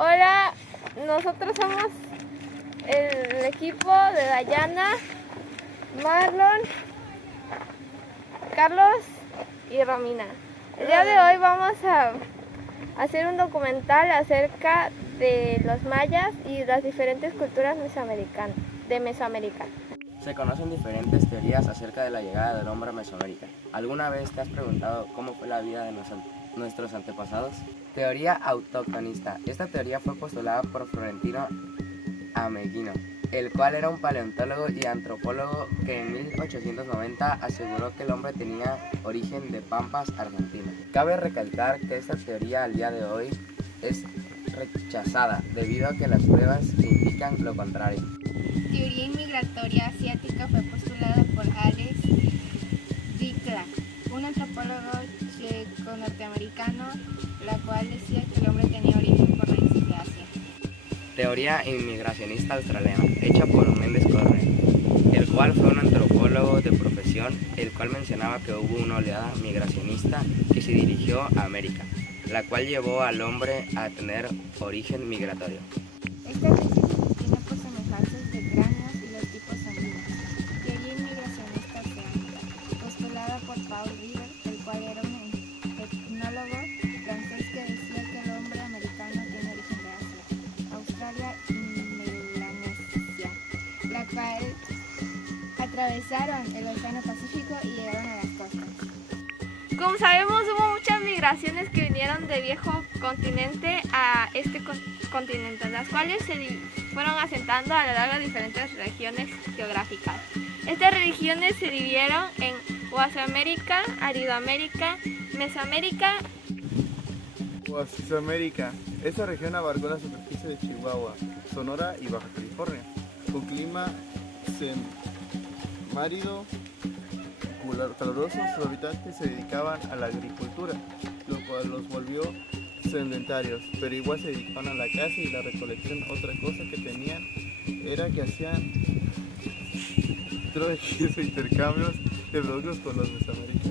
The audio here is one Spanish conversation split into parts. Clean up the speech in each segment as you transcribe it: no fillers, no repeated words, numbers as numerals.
Hola, nosotros somos el equipo de Dayana, Marlon, Carlos y Romina. El día de hoy vamos a hacer un documental acerca de los mayas y las diferentes culturas de Mesoamérica. Se conocen diferentes teorías acerca de la llegada del hombre a Mesoamérica. ¿Alguna vez te has preguntado cómo fue la vida de nuestros antepasados? Teoría autóctonista. Esta teoría fue postulada por Florentino Ameghino, el cual era un paleontólogo y antropólogo que en 1890 aseguró que el hombre tenía origen de Pampas, Argentina. Cabe recalcar que esta teoría al día de hoy es rechazada debido a que las pruebas indican lo contrario. Teoría inmigratoria asiática fue postulada por Alex Dikla, un antropólogo checo-norteamericano, la cual decía que el hombre tenía origen por raíces de Asia. Teoría inmigracionista australiana, hecha por Mendes Corner, el cual fue un antropólogo de profesión, el cual mencionaba que hubo una oleada migracionista que se dirigió a América, la cual llevó al hombre a tener origen migratorio. Esta tesis se sostiene por semejanzas de cráneos y los tipos sanguíneos. Teoría inmigracionista oceánica, postulada por Paul River, el cual era un etnólogo francés que decía que el hombre americano tiene origen de Asia, Australia y Melanesia, la cual atravesaron el Océano Pacífico y llegaron a las costas. Como sabemos, hubo muchas migraciones que vinieron del viejo continente a este continente, las cuales se fueron asentando a lo largo de diferentes regiones geográficas. Estas regiones se dividieron en Oasioamérica, Aridoamérica, Mesoamérica. Oasisoamérica. Esta región abarcó la superficie de Chihuahua, Sonora y Baja California, con clima semiárido caluroso. Sus habitantes se dedicaban a la agricultura, lo cual los volvió sedentarios, pero igual se dedicaban a la caza y la recolección. Otra cosa que tenían era que hacían intercambios de productos con los Mesoamérica.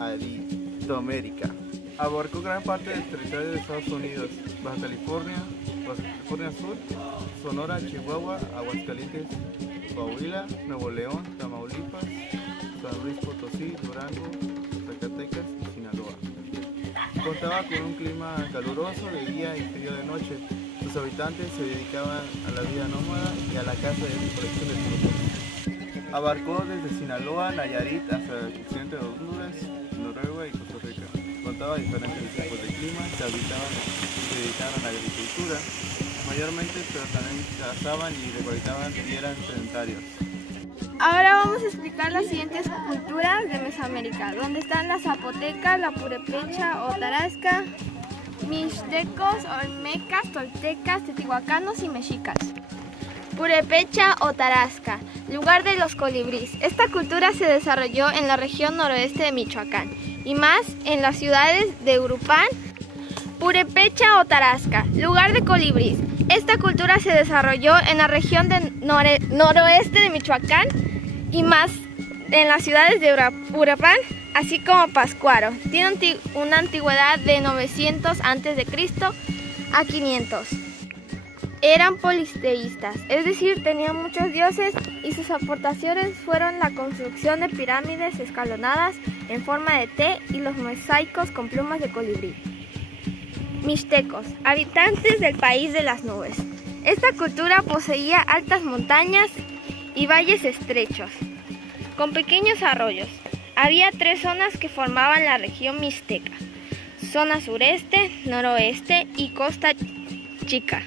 Aridoamérica abarcó gran parte del territorio de Estados Unidos, Baja California Sur, Sonora, Chihuahua, Aguascalientes, Coahuila, Nuevo León, Tamaulipas, San Luis Potosí, Durango, Zacatecas y Sinaloa. Contaba con un clima caluroso de día y frío de noche. Sus habitantes se dedicaban a la vida nómada y a la caza y recolección de frutos. Abarcó desde Sinaloa, Nayarit hasta el occidente de Honduras, Noruega y Costa Rica. Contaba diferentes tipos de clima, se dedicaban a la agricultura, mayormente, pero también cazaban y recolectaban y eran sedentarios. Ahora vamos a explicar las siguientes culturas de Mesoamérica, donde están la zapoteca, la purépecha o tarasca, mixtecos, olmecas, toltecas, teotihuacanos y mexicas. Purépecha o tarasca, lugar de los colibríes. Esta cultura se desarrolló en la región noroeste de Michoacán y más en las ciudades de Urupán. Purépecha o tarasca, lugar de colibríes. Esta cultura se desarrolló en la región noroeste de Michoacán y más en las ciudades de Urupán, así como Pátzcuaro. Tiene una antigüedad de 900 a.C. a 500. Eran politeístas, es decir, tenían muchos dioses y sus aportaciones fueron la construcción de pirámides escalonadas en forma de T y los mosaicos con plumas de colibrí. Mixtecos, habitantes del país de las nubes. Esta cultura poseía altas montañas y valles estrechos, con pequeños arroyos. Había tres zonas que formaban la región mixteca: zona sureste, noroeste y costa chica.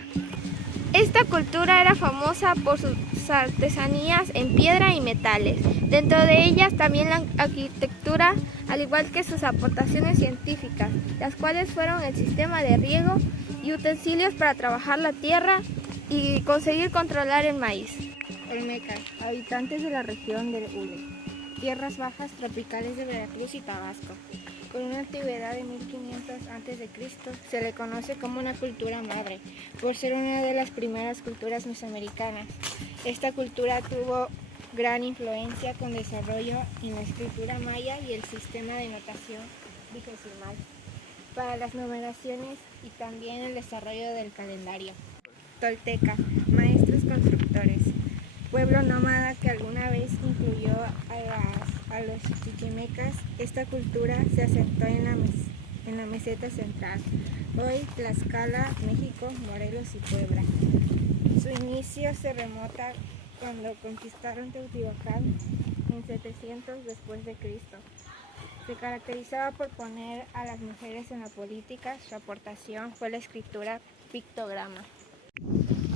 Esta cultura era famosa por sus artesanías en piedra y metales, dentro de ellas también la arquitectura, al igual que sus aportaciones científicas, las cuales fueron el sistema de riego y utensilios para trabajar la tierra y conseguir controlar el maíz. Olmecas, habitantes de la región del Hule, tierras bajas tropicales de Veracruz y Tabasco. Con una antigüedad de 1500 a.C., se le conoce como una cultura madre, por ser una de las primeras culturas mesoamericanas. Esta cultura tuvo gran influencia con desarrollo en la escritura maya y el sistema de notación vigesimal. para las numeraciones y también el desarrollo del calendario. Tolteca, maestros constructores, pueblo nómada que alguna vez incluyó a los chichimecas. Esta cultura se asentó en la meseta central, hoy Tlaxcala, México, Morelos y Puebla. Su inicio se remota cuando conquistaron Teotihuacán en 700 después de Cristo. Se caracterizaba por poner a las mujeres en la política. Su aportación fue la escritura pictograma.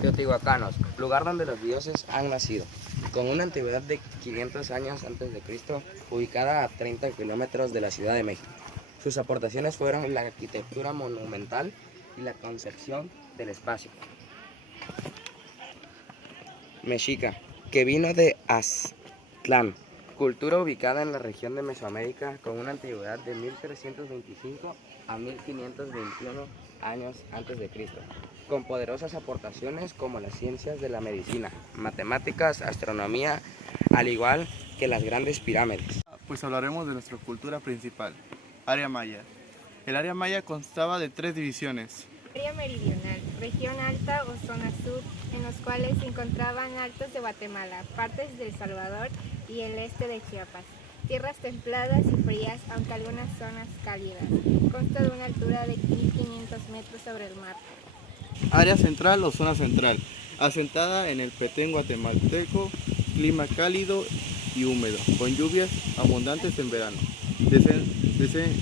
Teotihuacanos, lugar donde los dioses han nacido, con una antigüedad de 500 años antes de Cristo, ubicada a 30 kilómetros de la Ciudad de México. Sus aportaciones fueron la arquitectura monumental y la concepción del espacio. Mexica, que vino de Aztlán, cultura ubicada en la región de Mesoamérica con una antigüedad de 1325 a 1521 años antes de Cristo, con poderosas aportaciones como las ciencias de la medicina, matemáticas, astronomía, al igual que las grandes pirámides. Pues hablaremos de nuestra cultura principal, área maya. El área maya constaba de 3 divisiones. Área meridional, región alta o zona sur, en los cuales se encontraban altos de Guatemala, partes de El Salvador y el este de Chiapas. Tierras templadas y frías, aunque algunas zonas cálidas. Consta de una altura de 1500 metros sobre el mar. Área central o zona central, asentada en el Petén guatemalteco, clima cálido y húmedo, con lluvias abundantes en verano.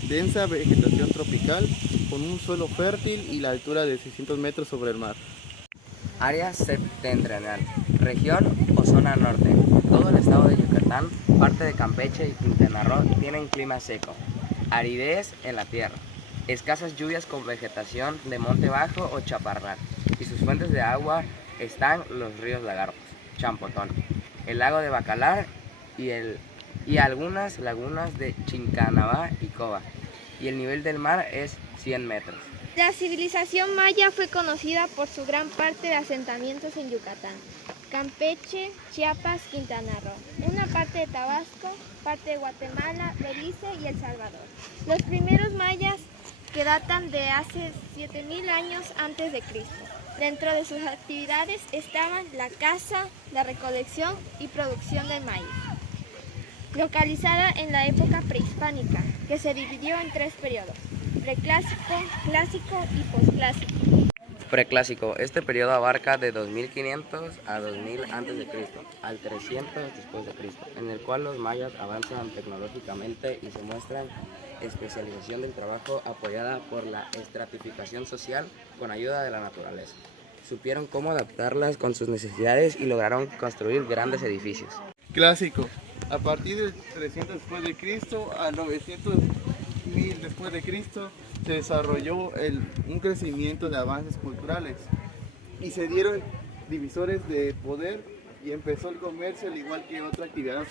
Densa vegetación tropical, con un suelo fértil y la altura de 600 metros sobre el mar. Área septentrional, región o zona norte. Todo el estado de Yucatán, parte de Campeche y Quintana Roo tienen clima seco, aridez en la tierra, escasas lluvias con vegetación de monte bajo o chaparral, y sus fuentes de agua están los ríos Lagartos, Champotón, el lago de Bacalar y algunas lagunas de Chincanabá y Coba, y el nivel del mar es 100 metros. La civilización maya fue conocida por su gran parte de asentamientos en Yucatán, Campeche, Chiapas, Quintana Roo, una parte de Tabasco, parte de Guatemala, Belice y El Salvador. Los primeros mayas que datan de hace 7000 años antes de Cristo. Dentro de sus actividades estaban la caza, la recolección y producción de maíz, localizada en la época prehispánica, que se dividió en 3 periodos: preclásico, clásico y posclásico. Preclásico, este periodo abarca de 2500 a 2000 a.C. al 300 después de Cristo, en el cual los mayas avanzan tecnológicamente y se muestran especialización del trabajo apoyada por la estratificación social con ayuda de la naturaleza. Supieron cómo adaptarlas con sus necesidades y lograron construir grandes edificios. Clásico, a partir del 300 después de Cristo a 900.000 después de Cristo se desarrolló un crecimiento de avances culturales y se dieron divisores de poder y empezó el comercio, al igual que otra actividad.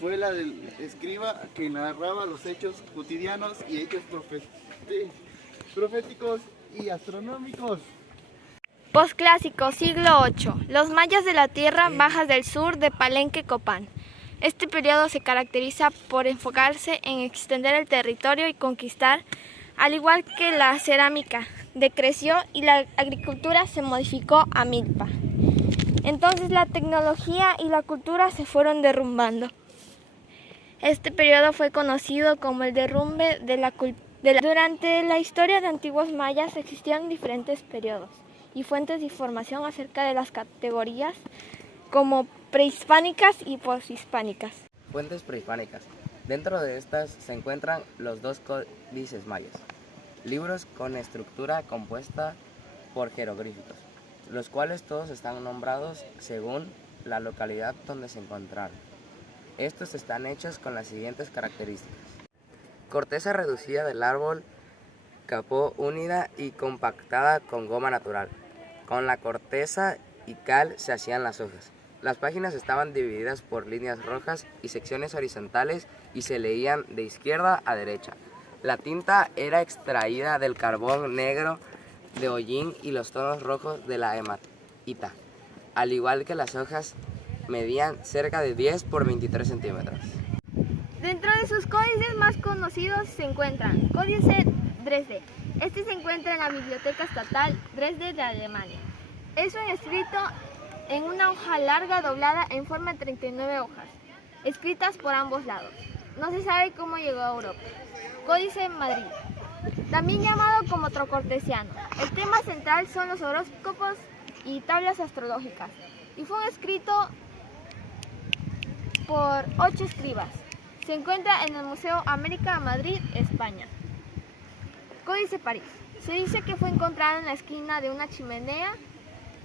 Fue la del escriba que narraba los hechos cotidianos y hechos proféticos y astronómicos. Posclásico, siglo VIII. Los mayas de la tierra bajas del sur de Palenque, Copán. Este periodo se caracteriza por enfocarse en extender el territorio y conquistar, al igual que la cerámica decreció y la agricultura se modificó a milpa. Entonces la tecnología y la cultura se fueron derrumbando. Este periodo fue conocido como el derrumbe de la cultura. Durante la historia de antiguos mayas existieron diferentes periodos y fuentes de información acerca de las categorías como prehispánicas y poshispánicas. Fuentes prehispánicas. Dentro de estas se encuentran los 2 códices mayas, libros con estructura compuesta por jeroglíficos, los cuales todos están nombrados según la localidad donde se encontraron. Estos están hechos con las siguientes características: corteza reducida del árbol, capó unida y compactada con goma natural. Con la corteza y cal se hacían las hojas. Las páginas estaban divididas por líneas rojas y secciones horizontales y se leían de izquierda a derecha. La tinta era extraída del carbón negro de hollín y los tonos rojos de la hematita, al igual que las hojas medían cerca de 10 por 23 centímetros. Dentro de sus códices más conocidos se encuentran Códice Dresde. Este se encuentra en la Biblioteca Estatal Dresde de Alemania. Es un escrito en una hoja larga doblada en forma de 39 hojas, escritas por ambos lados. No se sabe cómo llegó a Europa. Códice Madrid, también llamado como trocortesiano. El tema central son los horóscopos y tablas astrológicas, y fue escrito por 8 escribas. Se encuentra en el Museo América de Madrid, España. Códice París. Se dice que fue encontrado en la esquina de una chimenea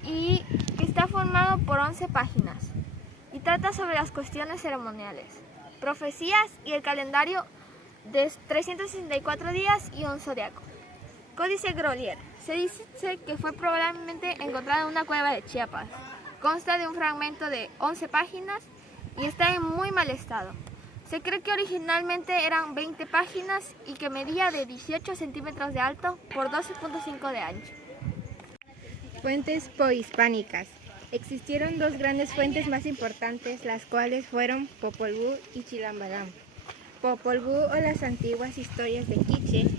y que está formado por 11 páginas y trata sobre las cuestiones ceremoniales, profecías y el calendario de 364 días y un zodiaco. Códice Grolier. Se dice que fue probablemente encontrado en una cueva de Chiapas. Consta de un fragmento de 11 páginas y está en muy mal estado. Se cree que originalmente eran 20 páginas y que medía de 18 centímetros de alto por 12.5 de ancho. Fuentes pohispánicas. Existieron dos grandes fuentes más importantes, las cuales fueron Popol Vuh y Chilambalam. Popol Vuh o las antiguas historias de Quiché,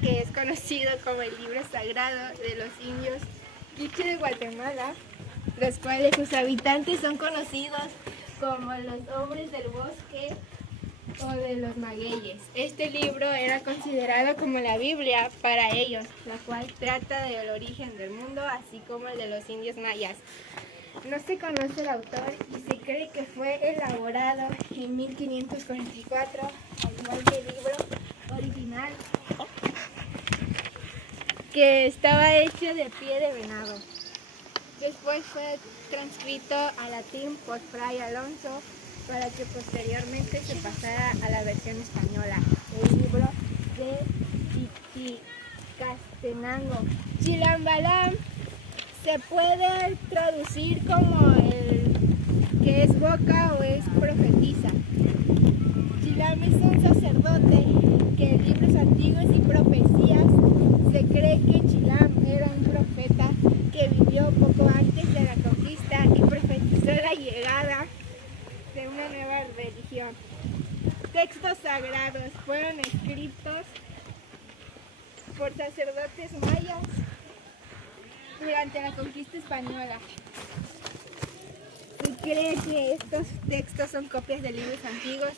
que es conocido como el libro sagrado de los indios Quiché de Guatemala, los cuales sus habitantes son conocidos como los hombres del bosque o de los magueyes. Este libro era considerado como la Biblia para ellos, la cual trata del origen del mundo, así como el de los indios mayas. No se conoce el autor y se cree que fue elaborado en 1544, al igual que el libro original, que estaba hecho de pie de venado. Después fue transcrito a latín por Fray Alonso para que posteriormente se pasara a la versión española, el libro de Chichicastenango. Chilambalam se puede traducir como el que es boca o es profetisa. Chilam es un sacerdote que en libros antiguos y profecías se cree que Chilam era un profeta que vivió poco antes de la conquista y profetizó la llegada de una nueva religión. Textos sagrados fueron escritos por sacerdotes mayas durante la conquista española. Se cree que estos textos son copias de libros antiguos,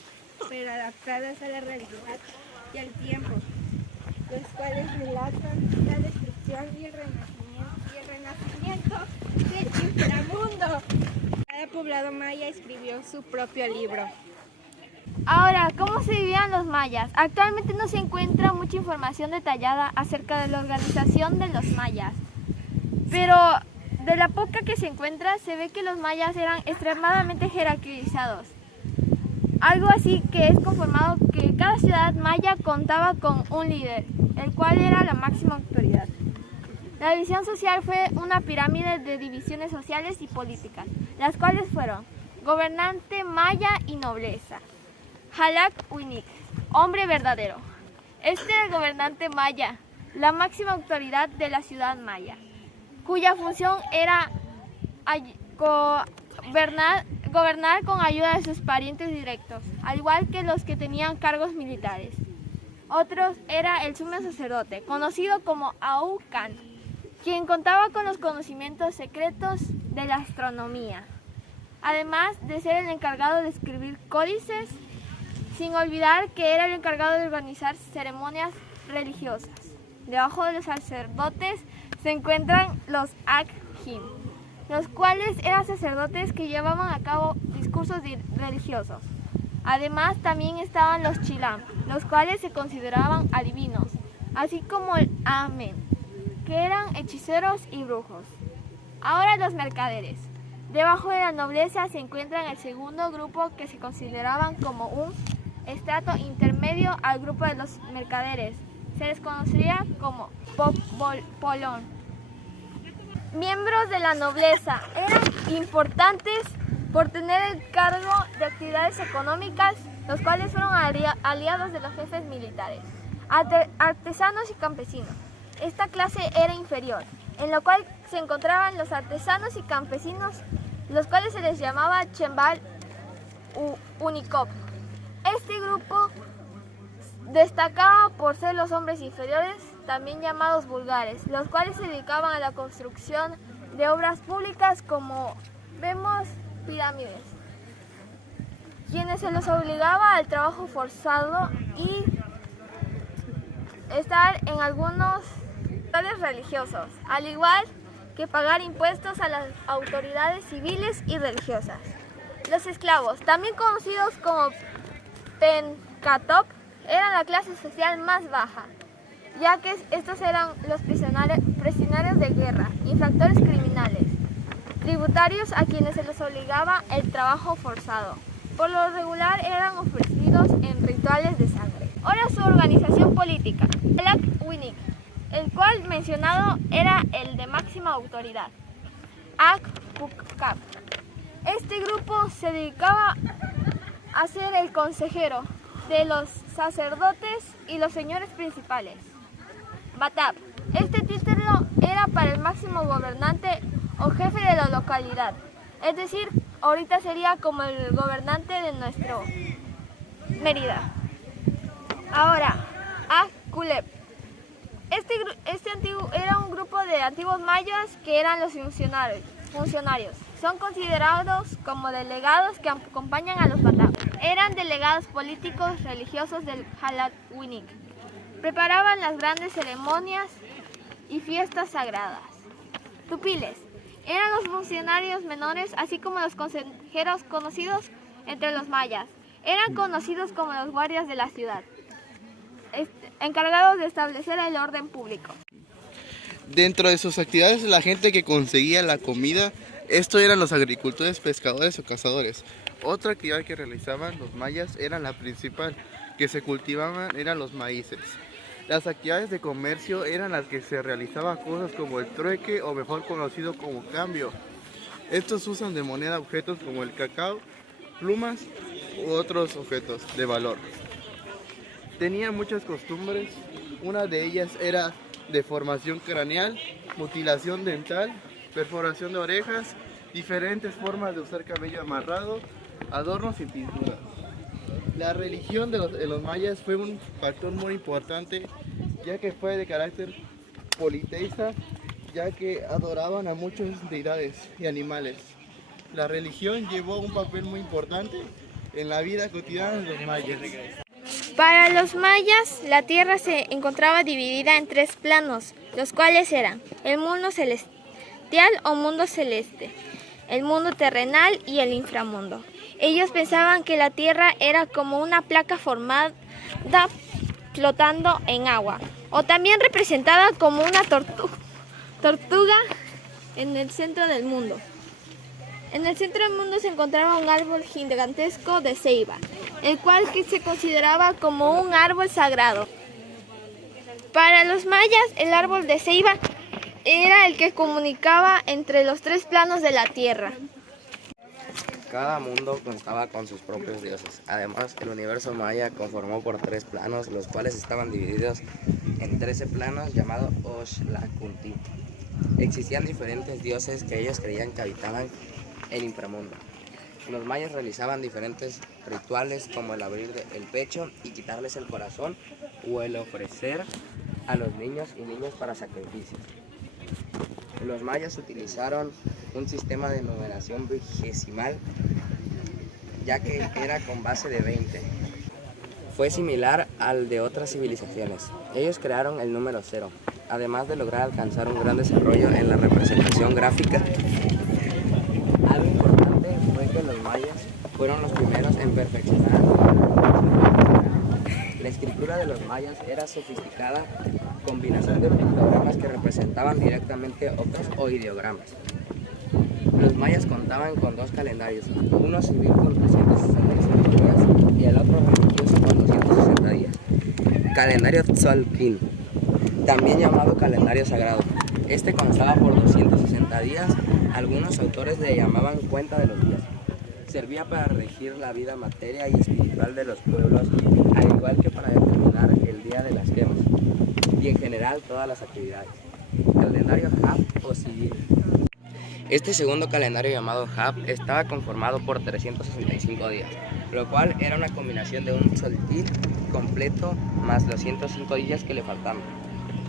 pero adaptadas a la realidad y al tiempo, los cuales relatan la destrucción y el renacimiento del inframundo. Cada poblado maya escribió su propio libro. Ahora, ¿cómo se vivían los mayas? Actualmente no se encuentra mucha información detallada acerca de la organización de los mayas, pero de la poca que se encuentra se ve que los mayas eran extremadamente jerarquizados. Algo así que es conformado que cada ciudad maya contaba con un líder, el cual era la máxima autoridad. La división social fue una pirámide de divisiones sociales y políticas, las cuales fueron gobernante maya y nobleza. Halak Winik, hombre verdadero. Este era el gobernante maya, la máxima autoridad de la ciudad maya, cuya función era gobernar con ayuda de sus parientes directos, al igual que los que tenían cargos militares. Otros era el sumo sacerdote, conocido como Aucan, quien contaba con los conocimientos secretos de la astronomía, además de ser el encargado de escribir códices, sin olvidar que era el encargado de organizar ceremonias religiosas. Debajo de los sacerdotes se encuentran los Akhim, los cuales eran sacerdotes que llevaban a cabo discursos religiosos. Además, también estaban los Chilam, los cuales se consideraban adivinos, así como el Amen, que eran hechiceros y brujos. Ahora los mercaderes. Debajo de la nobleza se encuentran el segundo grupo, que se consideraban como un estrato intermedio al grupo de los mercaderes. Se les conocía como Polón. Miembros de la nobleza eran importantes por tener el cargo de actividades económicas, los cuales fueron aliados de los jefes militares, artesanos y campesinos. Esta clase era inferior, en la cual se encontraban los artesanos y campesinos, los cuales se les llamaba Chembal Unicop. Este grupo Destacaba por ser los hombres inferiores, también llamados vulgares, los cuales se dedicaban a la construcción de obras públicas como vemos pirámides, quienes se los obligaba al trabajo forzado y estar en algunos rituales religiosos, al igual que pagar impuestos a las autoridades civiles y religiosas. Los esclavos, también conocidos como pencatop, eran la clase social más baja, ya que estos eran los prisioneros de guerra, infractores criminales, tributarios a quienes se les obligaba el trabajo forzado. Por lo regular eran ofrecidos en rituales de sangre. Ahora su organización política, Black Winik, el cual mencionado era el de máxima autoridad, Ak-Puk-Kap. Este grupo se dedicaba a ser el consejero de los sacerdotes y los señores principales. Batap. Este título era para el máximo gobernante o jefe de la localidad, es decir, ahorita sería como el gobernante de nuestro Mérida. Ahora, Ak-Kulep. Era un grupo de antiguos mayas que eran los funcionarios. Son considerados como delegados que acompañan a los Batap. Eran delegados políticos religiosos del Black Winik. Preparaban las grandes ceremonias y fiestas sagradas. Tupiles. Eran los funcionarios menores, así como los consejeros conocidos entre los mayas. Eran conocidos como los guardias de la ciudad, encargados de establecer el orden público. Dentro de sus actividades, la gente que conseguía la comida, esto eran los agricultores, pescadores o cazadores. Otra actividad que realizaban los mayas era la principal, que se cultivaban eran los maíces. Las actividades de comercio eran las que se realizaban cosas como el trueque o mejor conocido como cambio. Estos usan de moneda objetos como el cacao, plumas u otros objetos de valor. Tenían muchas costumbres, una de ellas era deformación craneal, mutilación dental, perforación de orejas, diferentes formas de usar cabello amarrado, adornos y pinturas. La religión de los mayas fue un factor muy importante, ya que fue de carácter politeísta, ya que adoraban a muchas deidades y animales. La religión llevó un papel muy importante en la vida cotidiana de los mayas. Para los mayas, la tierra se encontraba dividida en 3 planos, los cuales eran el mundo celestial o mundo celeste, el mundo terrenal y el inframundo. Ellos pensaban que la tierra era como una placa formada flotando en agua, o también representada como una tortuga en el centro del mundo. En el centro del mundo se encontraba un árbol gigantesco de ceiba, el cual se consideraba como un árbol sagrado. Para los mayas, el árbol de ceiba era el que comunicaba entre los 3 planos de la tierra. Cada mundo contaba con sus propios dioses. Además, el universo maya conformó por 3 planos, los cuales estaban divididos en 13 planos llamados Oxlacuntli. Existían diferentes dioses que ellos creían que habitaban el inframundo. Los mayas realizaban diferentes rituales como el abrir el pecho y quitarles el corazón o el ofrecer a los niños y niñas para sacrificios. Los mayas utilizaron un sistema de numeración vigesimal, ya que era con base de 20. Fue similar al de otras civilizaciones. Ellos crearon el número 0, además de lograr alcanzar un gran desarrollo en la representación gráfica. Algo importante fue que los mayas fueron los primeros en perfeccionar la escritura de los mayas. Era sofisticada combinación de pictogramas que representaban directamente octas o ideogramas. Los mayas contaban con 2 calendarios, uno civil con 365 días y el otro religioso con 260 días. Calendario Tzolk'in, también llamado calendario sagrado. Este constaba por 260 días, algunos autores le llamaban cuenta de los días. Servía para regir la vida materia y espiritual de los pueblos, al igual que para determinar el día de las quemas y en general todas las actividades. Calendario Hab o civil. Este segundo calendario llamado Hab estaba conformado por 365 días, lo cual era una combinación de un Tzolk'in completo más los 105 días que le faltaban,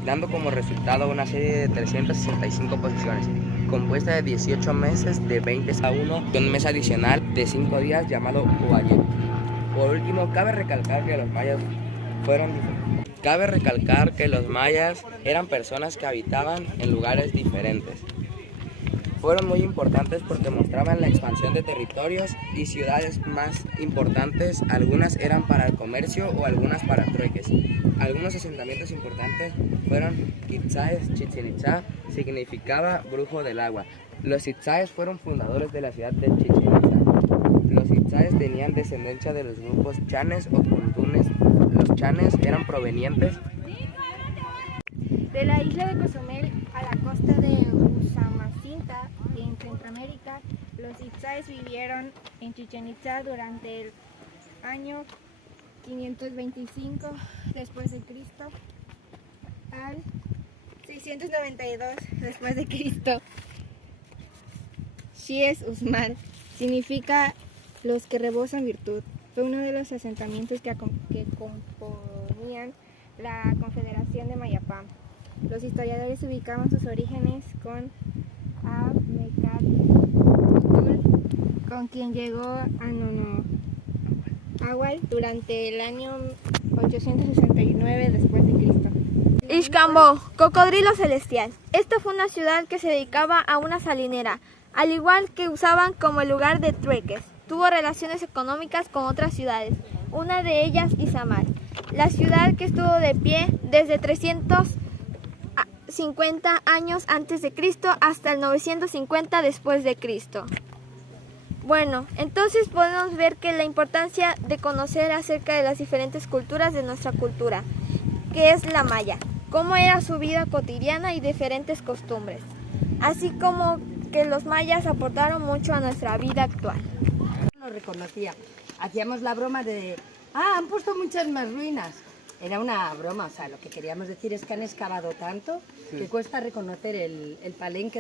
dando como resultado una serie de 365 posiciones, compuesta de 18 meses de 20 a 1 y un mes adicional de 5 días llamado Uayet. Por último, cabe recalcar que los mayas eran personas que habitaban en lugares diferentes. Fueron muy importantes porque mostraban la expansión de territorios y ciudades más importantes. Algunas eran para el comercio o algunas para trueques. Algunos asentamientos importantes fueron Itzáes. Chichén Itzá significaba brujo del agua. Los Itzáes fueron fundadores de la ciudad de Chichén Itzá. Los Itzáes tenían descendencia de los grupos chanes o puntunes. Los chanes eran provenientes De la isla de Cozumel a la costa de Usumacinta, en Centroamérica, los Itzáes vivieron en Chichén Itzá durante el año 525 después de Cristo al 692 después de Cristo. Xies Usman significa los que rebosan virtud. Fue uno de los asentamientos que componían la Confederación de Mayapam. Los historiadores ubicaban sus orígenes con Mecatl, con quien llegó a Nonoahual durante el año 869 después de Cristo. Ixcambó, cocodrilo celestial. Esta fue una ciudad que se dedicaba a una salinera, al igual que usaban como lugar de trueques. Tuvo relaciones económicas con otras ciudades, una de ellas Izamal, la ciudad que estuvo de pie desde 350 años antes de Cristo hasta el 950 después de Cristo. Bueno, entonces podemos ver que la importancia de conocer acerca de las diferentes culturas de nuestra cultura, que es la maya, cómo era su vida cotidiana y diferentes costumbres, así como que los mayas aportaron mucho a nuestra vida actual. Nos reconocía. Hacíamos la broma de, han puesto muchas más ruinas. Era una broma, o sea, lo que queríamos decir es que han excavado tanto que cuesta reconocer el palenque